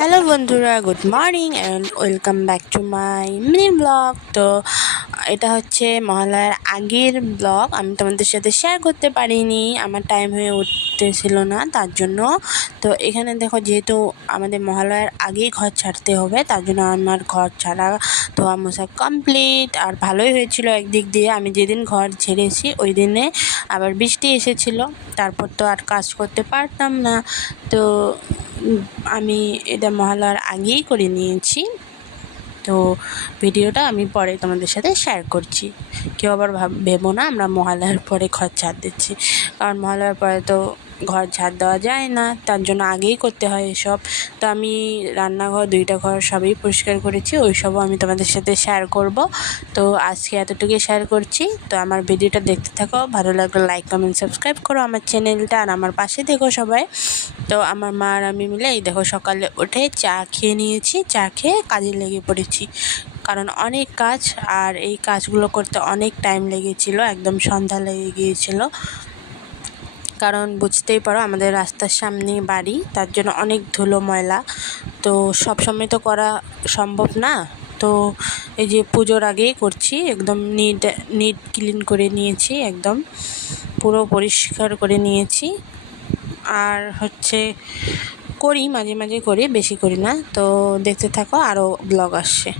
Hello বন্ধুরা, good morning and welcome back to my mini blog. তো এটা হচ্ছে মহালয়ার আগের ব্লগ। আমি তোমাদের সাথে শেয়ার করতে পারিনি, আমার টাইম হয়ে উঠতেছিল না তার জন্য। তো এখানে দেখো, যেহেতু আমাদের মহালয়ার আগেই ঘর ছাড়তে হবে, তার জন্য আমার ঘর ছাড়া ধোয়া মোছা কমপ্লিট। আর ভালোই হয়েছিল একদিক দিয়ে, আমি যেদিন ঘর ছেড়েছি ওই দিনে আবার বৃষ্টি এসেছিল, তারপর তো আর কাজ করতে পারতাম না। তো আমি এটা মহালয়ার আগেই করে নিয়েছি। তো ভিডিওটা আমি পরে তোমাদের সাথে শেয়ার করছি। কেউ আবার ভেবো না আমরা মহালয়ার পরে ঘর ঝাড় দিচ্ছি, কারণ মহালয়ার পরে তো ঘর ঝাড় দেওয়া যায় না, তার জন্য আগেই করতে হয় এসব। তো আমি রান্নাঘর, দুইটা ঘর সবই পরিষ্কার করেছি, ওই সবও আমি তোমাদের সাথে শেয়ার করব। তো আজকে এতটুকুই শেয়ার করছি। তো আমার ভিডিওটা দেখতে থাকো, ভালো লাগলে লাইক কমেন্ট সাবস্ক্রাইব করো আমার চ্যানেলটা, আর আমার পাশে দেখো সবাই। তো আমার মা আর আমি মিলে এই দেখো সকালে উঠে চা খেয়ে নিয়েছি, চা খেয়ে কাজে লেগে পড়েছি, কারণ অনেক কাজ, আর এই কাজগুলো করতে অনেক টাইম লেগেছিল, একদম সন্ধ্যা লেগে গিয়েছিল। কারণ বুঝতেই পারো আমাদের রাস্তার সামনে বাড়ি, তার জন্য অনেক ধুলো ময়লা, তো সব সময় তো করা সম্ভব না। তো এই যে পুজোর আগেই করছি, একদম নিট ক্লিন করে নিয়েছি, একদম পুরো পরিষ্কার করে নিয়েছি। আর হচ্ছে করি, মাঝে মাঝে করি, বেশি করি না। তো দেখতে থাকো, আরও ব্লগ আসছে।